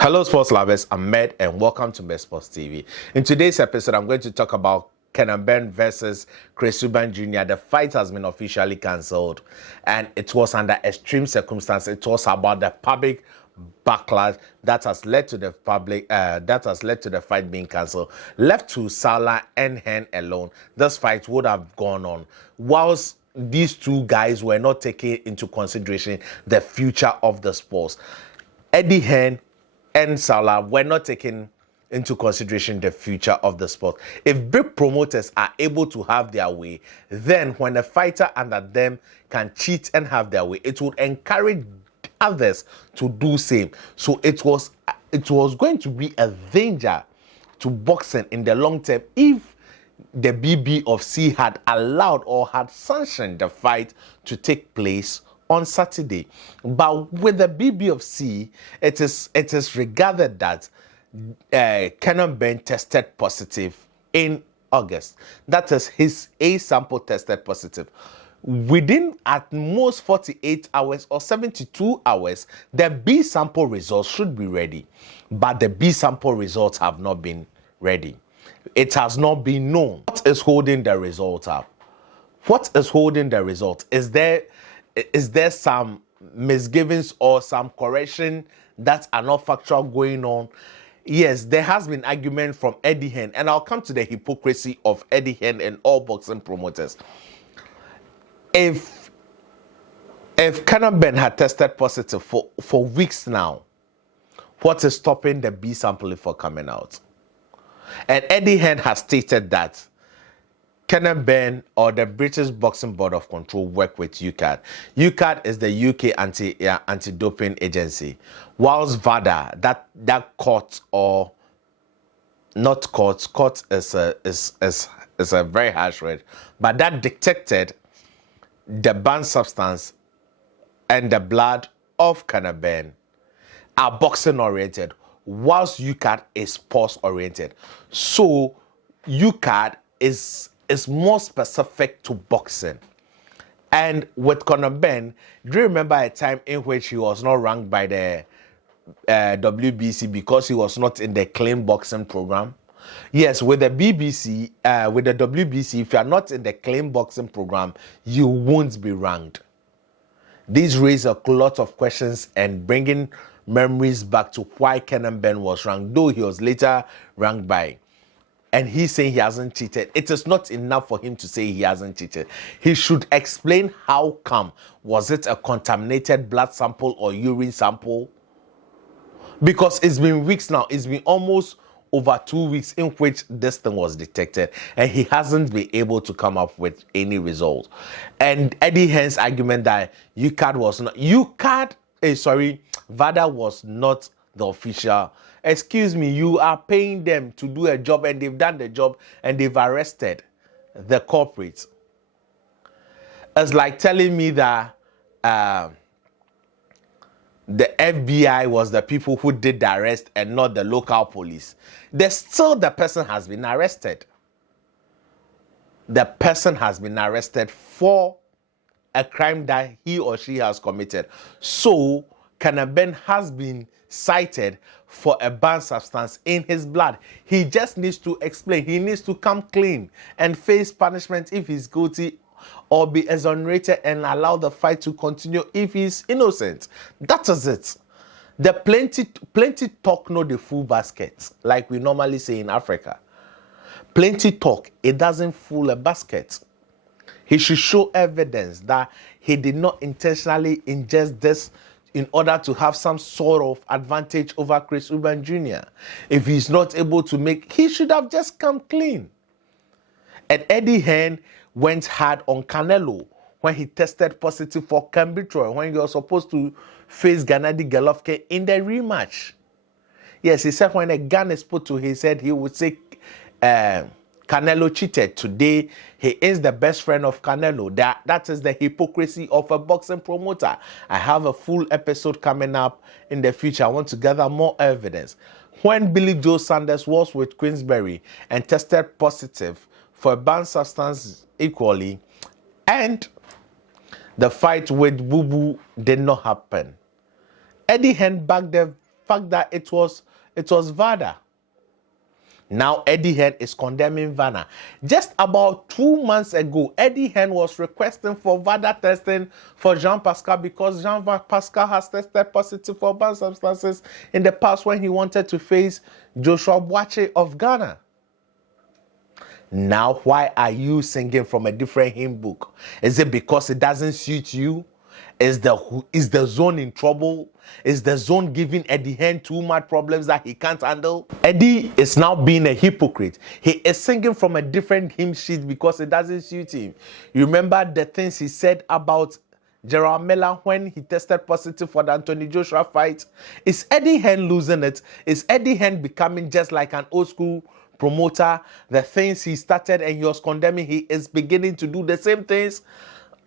Hello sports lovers, I'm Med and welcome to Med Sports TV. In today's episode, I'm going to talk about Conor Benn versus Chris Eubank Jr. The fight has been officially cancelled and it was under extreme circumstances. It was about the public backlash that has led to the fight being cancelled. Left to Salah and Hearn alone, this fight would have gone on. Whilst these two guys were not taking into consideration the future of the sports. Hearn and Salah were not taking into consideration the future of the sport. If big promoters are able to have their way, then when a fighter under them can cheat and have their way, it would encourage others to do same. So it was going to be a danger to boxing in the long term if the BBOC had allowed or had sanctioned the fight to take place on Saturday. But with the BBOC, it is regarded that Conor Benn tested positive in August. That is, his A sample tested positive. Within at most 48 hours or 72 hours, the B sample results should be ready. But the B sample results have not been ready. It has not been known. What is holding the result up? What is holding the result? Is there some misgivings or some correction that are not factual going on? Yes, there has been argument from Hearn, and I'll come to the hypocrisy of Hearn and all boxing promoters. If Conor Benn had tested positive for weeks now, what is stopping the B sample from coming out? And Hearn has stated that Conor Benn or the British Boxing Board of Control work with ICONZ. ICONZ is the UK anti-doping agency, whilst VADA, that court or not court is a very harsh word, but that detected the banned substance and the blood of Conor Benn are boxing oriented, whilst ICONZ is sports oriented. So ICONZ is more specific to boxing. And with Conor Benn, do you remember a time in which he was not ranked by the WBC because he was not in the clean boxing program? Yes, with the WBC, if you are not in the clean boxing program, you won't be ranked. These raise a lot of questions and bringing memories back to why Conor Benn was ranked, though he was later ranked by. And he's saying he hasn't cheated. It is not enough for him to say he hasn't cheated. He should explain how come. Was it a contaminated blood sample or urine sample? Because it's been weeks now. It's been almost over 2 weeks in which this thing was detected. And he hasn't been able to come up with any result. And Hearn's argument that VADA was not the official. Excuse me, you are paying them to do a job and they've done the job and they've arrested the culprits. It's like telling me that the FBI was the people who did the arrest and not the local police. The person has been arrested. The person has been arrested for a crime that he or she has committed. So Conor Benn has been cited for a banned substance in his blood. He just needs to explain. He needs to come clean and face punishment if he's guilty, or be exonerated and allow the fight to continue if he's innocent. That is it. The plenty talk, not the full basket, like we normally say in Africa. Plenty talk, it doesn't fool a basket. He should show evidence that he did not intentionally ingest this in order to have some sort of advantage over Chris Eubank Jr. If he's not able to he should have just come clean. And Hearn went hard on Canelo when he tested positive for Cambridge, when he was supposed to face Gennady Golovkin in the rematch. Yes, he said when a gun is put to his head, he would say Canelo cheated. Today, he is the best friend of Canelo. That is the hypocrisy of a boxing promoter. I have a full episode coming up in the future. I want to gather more evidence. When Billy Joe Sanders was with Queensberry and tested positive for a banned substance equally, and the fight with Boo Boo did not happen, Hearn backed the fact that it was VADA. Now Eddie Hearn is condemning VADA. Just about 2 months ago, Eddie Hearn was requesting for VADA testing for Jean-Pascal because Jean-Pascal has tested positive for banned substances in the past when he wanted to face Joshua Boakye of Ghana. Now, why are you singing from a different hymn book? Is it because it doesn't suit you? Is the zone in trouble? Is the zone giving Eddie Hearn too much problems that he can't handle? Eddie is now being a hypocrite. He is singing from a different hymn sheet because it doesn't suit him. You remember the things he said about Gerald Miller when he tested positive for the Anthony Joshua fight? Is Eddie Hearn losing it? Is Eddie Hearn becoming just like an old school promoter? The things he started and he was condemning, he is beginning to do the same things?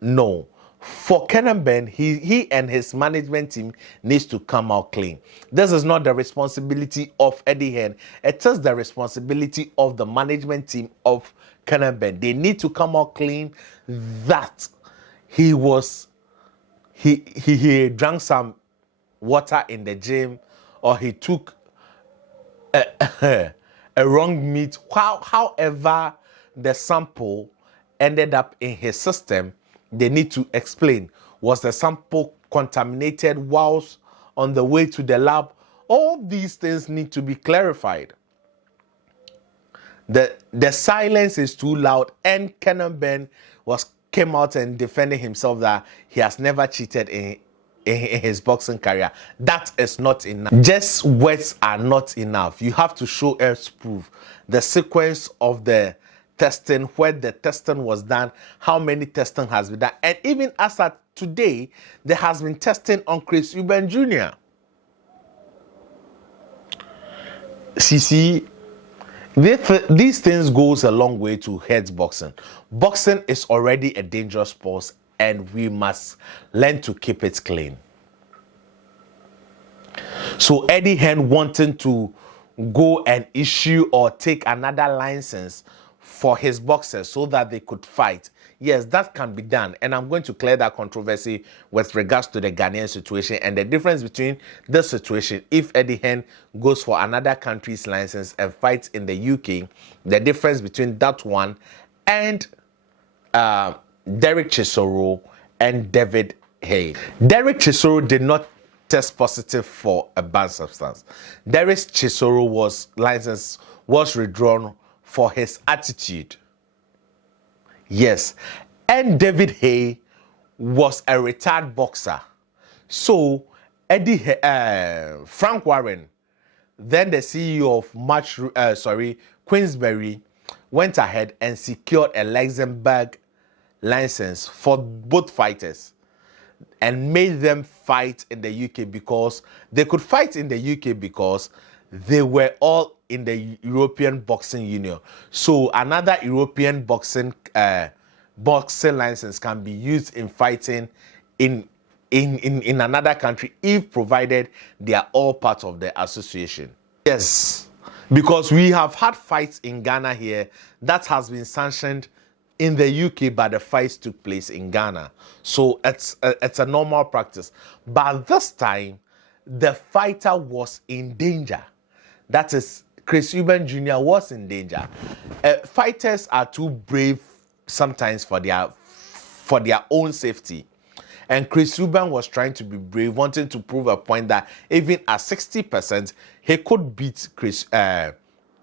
No. For Conor Benn, he and his management team needs to come out clean. This is not the responsibility of Eddie Hearn. It is the responsibility of the management team of Conor Benn. They need to come out clean that he drank some water in the gym, or he took a wrong meat. However, the sample ended up in his system, they need to explain. Was the sample contaminated whilst on the way to the lab? All these things need to be clarified. The silence is too loud, and Conor Benn came out and defending himself that he has never cheated in his boxing career. That is not enough. Just words are not enough. You have to show us proof. The sequence of the testing, where the testing was done, how many testing has been done, and even as at today, there has been testing on Chris Eubank Jr. See, these things goes a long way to heads boxing. Boxing is already a dangerous sport, and we must learn to keep it clean. So Eddie Hearn wanting to go and issue or take another license for his boxers so that they could fight. Yes, that can be done. And I'm going to clear that controversy with regards to the Ghanaian situation and the difference between this situation. If Eddie Hearn goes for another country's license and fights in the UK, the difference between that one and Derek Chisoro and David Haye. Derek Chisoro did not test positive for a banned substance. Derek Chisoro's license was withdrawn for his attitude. Yes. And David Haye was a retired boxer. So Frank Warren, then the CEO of Queensberry, went ahead and secured a Luxembourg license for both fighters and made them fight in the UK because they could fight in the UK because they were all in the European Boxing Union. So another European boxing license can be used in fighting in another country if provided they are all part of the association. Yes, because we have had fights in Ghana here that has been sanctioned in the UK, but the fights took place in Ghana. So it's a normal practice. But this time, the fighter was in danger. That is, Chris Eubank Jr. was in danger. Fighters are too brave sometimes for their own safety. And Chris Eubank was trying to be brave, wanting to prove a point that even at 60%, he could beat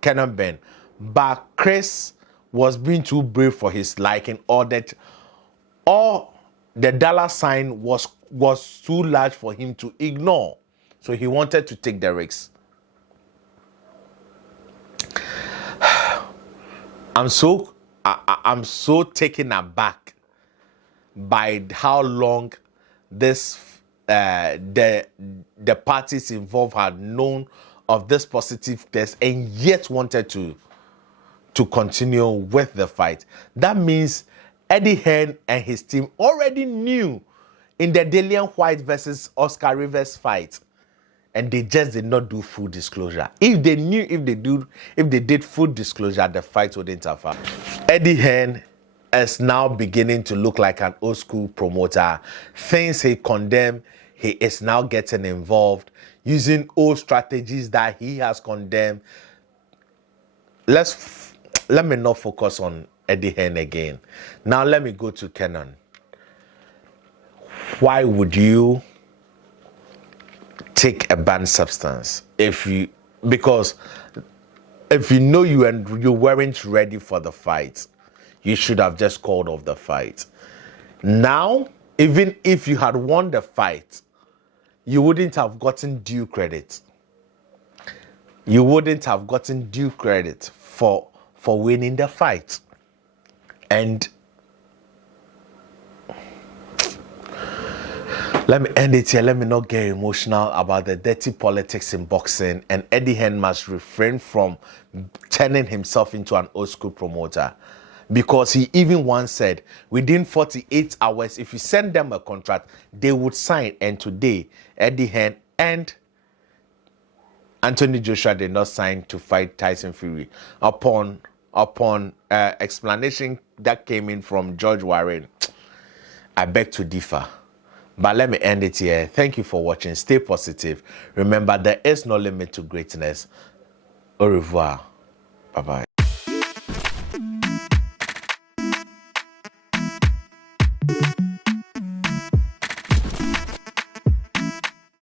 Conor Benn. But Chris was being too brave for his liking, or the dollar sign was too large for him to ignore. So he wanted to take the risks. I'm so taken aback by how long this the parties involved had known of this positive test and yet wanted to continue with the fight. That means Eddie Hearn and his team already knew in the Dillian White versus Oscar Rivers fight, and they just did not do full disclosure. If they knew, if they did full disclosure, the fight wouldn't have happened. Eddie Hearn is now beginning to look like an old school promoter. Things he condemned, he is now getting involved. using old strategies that he has condemned. Let me not focus on Eddie Hearn again. Now let me go to Kenan. Why would you take a banned substance because if you know you weren't ready for the fight, you should have just called off the fight. Now, even if you had won the fight, you wouldn't have gotten due credit. You wouldn't have gotten due credit for winning the fight. And let me end it here. Let me not get emotional about the dirty politics in boxing. And Eddie Hearn must refrain from turning himself into an old school promoter. Because he even once said, within 48 hours, if you send them a contract, they would sign. And today, Eddie Hearn and Anthony Joshua did not sign to fight Tyson Fury. Upon explanation that came in from George Warren, I beg to differ. But let me end it here. Thank you for watching. Stay positive. Remember, there is no limit to greatness. Au revoir. Bye-bye.